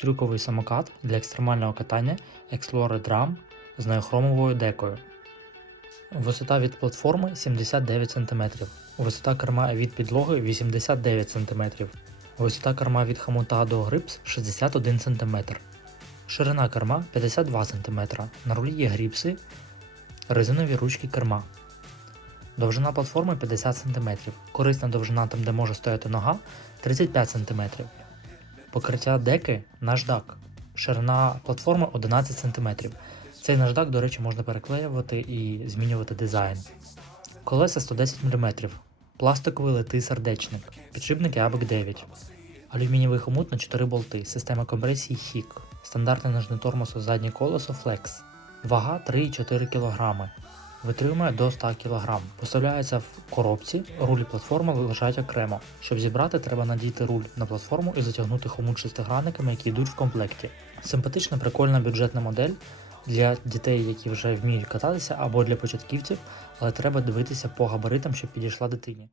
Трюковий самокат для екстремального катання Explorer Drum з неохромовою декою. Висота від платформи 79 см. Висота керма від підлоги 89 см. Висота керма від хомута до грипс 61 см. Ширина керма 52 см. На рулі є гріпси, резинові ручки керма. Довжина платформи 50 см. Корисна довжина там, де може стояти нога 35 см. Покриття деки наждак. Ширина платформи 11 см. Цей наждак, до речі, можна переклеювати і змінювати дизайн. Колеса 110 мм. Пластиковий литий сердечник. Підшипники ABEC 9. Алюмінієвий хомут на 4 болти. Система компресії HIC. Стандартне ножне тормоз у заднє колесо Flex. Вага 3,4 кг. Витримує до 100 кг. Поставляється в коробці, руль платформи лежать окремо. Щоб зібрати, треба надійти руль на платформу і затягнути хомут шестигранниками, які йдуть в комплекті. Симпатична, прикольна бюджетна модель для дітей, які вже вміють кататися, або для початківців, але треба дивитися по габаритам, щоб підійшла дитині.